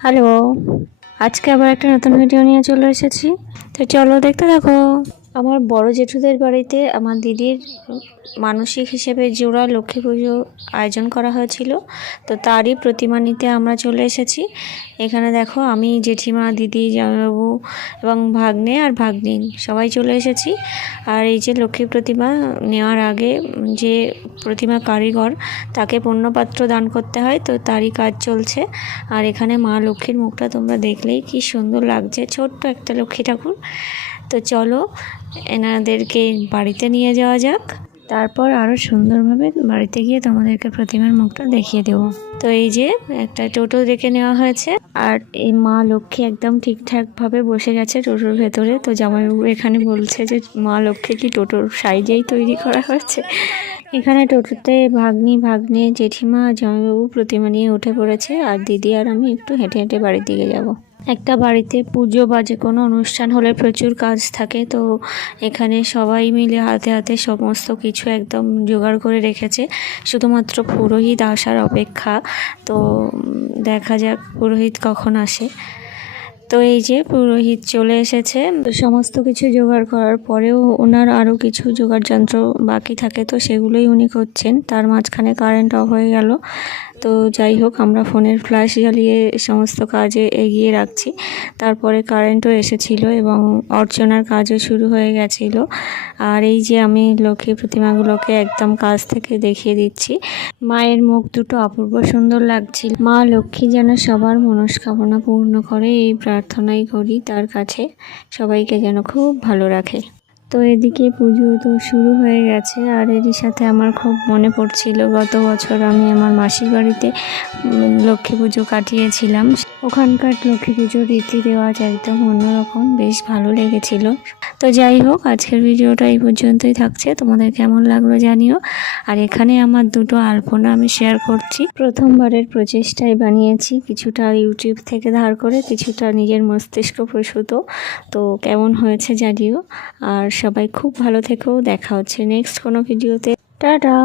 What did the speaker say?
Hello, আজকে আবার একটা নতুন ভিডিও নিয়ে চলে এসেছি। তো চলো দেখতে থাকো। আমার বড় জেঠুদের বাড়িতে আমার দিদির মানসিক হিসেবে জোড়া লক্ষ্মী পুজো আয়োজন করা হয়েছিল। তো তারই প্রতিমা নিতে আমরা চলে এসেছি। এখানে দেখো আমি, জেঠিমা, দিদি, জামাইবাবু এবং ভাগ্নে আর ভাগ্নিন সবাই চলে এসেছি। আর এই যে লক্ষ্মী প্রতিমা নেওয়ার আগে যে প্রতিমা কারিগর, তাকে পূর্ণপাত্র দান করতে হয়, তো তারই কাজ চলছে। আর এখানে মা লক্ষ্মীর মুখটা তোমরা দেখলেই কি সুন্দর লাগছে, ছোট্ট একটা লক্ষ্মী ঠাকুর। তো চলো এনাদেরকে বাড়িতে নিয়ে যাওয়া যাক, তারপর আরও সুন্দরভাবে বাড়িতে গিয়ে তোমাদেরকে প্রতিমার মুখটা দেখিয়ে দেব। তো এই যে একটা টোটো ডেকে নেওয়া হয়েছে, আর এই মা লক্ষ্মী একদম ঠিকঠাকভাবে বসে গেছে টোটোর ভেতরে। তো জামাইবাবু এখানে বলছে যে মা লক্ষ্মী কি টোটোর সাইজেই তৈরি করা হয়েছে। এখানে টোটোতে ভাগ্নি, ভাগ্নে, জেঠিমা, জামাইবাবু প্রতিমা নিয়ে উঠে পড়েছে, আর দিদি আর আমি একটু হেঁটে হেঁটে বাড়ির দিকে যাব। একটা বাড়িতে পুজো বা যে কোনো অনুষ্ঠান হলে প্রচুর কাজ থাকে, তো এখানে সবাই মিলে হাতে হাতে সমস্ত কিছু একদম জোগাড় করে রেখেছে, শুধুমাত্র পুরোহিত আসার অপেক্ষা। তো দেখা যাক পুরোহিত কখন আসে। তো এই যে পুরোহিত চলে এসেছে। তো সমস্ত কিছু জোগাড় করার পরেও ওনার আরও কিছু জোগাড় যন্ত্র বাকি থাকে, তো সেগুলোই উনি করছেন। তার মাঝখানে কারেন্ট অফ হয়ে গেল। তো যাই হোক, আমরা ফোনের ফ্ল্যাশ জ্বালিয়ে সমস্ত কাজে এগিয়ে রাখছি। তারপরে কারেন্টও এসেছিল এবং অর্চনার কাজও শুরু হয়ে গেছিলো। আর এই যে আমি লক্ষ্মী প্রতিমাগুলোকে একদম কাছ থেকে দেখিয়ে দিচ্ছি। মায়ের মুখ দুটো অপূর্ব সুন্দর লাগছিল। মা লক্ষ্মী যেন সবার মনস্কামনা পূর্ণ করে, এই প্রার্থনাই করি তার কাছে, সবাইকে যেন খুব ভালো রাখে। তো এদিকে পুজো তো শুরু হয়ে গেছে, আর এরই সাথে আমার খুব মনে পড়ছিল গত বছর আমি আমার মাসির বাড়িতে লক্ষ্মী পুজো কাটিয়েছিলাম। ওখানকার লক্ষ্মী পুজোর রীতি রেওয়াজ একদম অন্যরকম, বেশ ভালো লেগেছিল। তো যাই হোক, আজকের ভিডিওটা এই পর্যন্তই থাকছে। তোমাদের কেমন লাগলো জানিও। আর এখানে আমার দুটো আলপনা আমি শেয়ার করছি। প্রথমবারের প্রচেষ্টায় বানিয়েছি, কিছুটা ইউটিউব থেকে ধার করে, কিছুটা নিজের মস্তিষ্ক প্রসূত। তো কেমন হয়েছে জানিও। আর সবাই খুব ভালো থেকো, দেখা হচ্ছে নেক্সট কোনো ভিডিওতে। টাটা।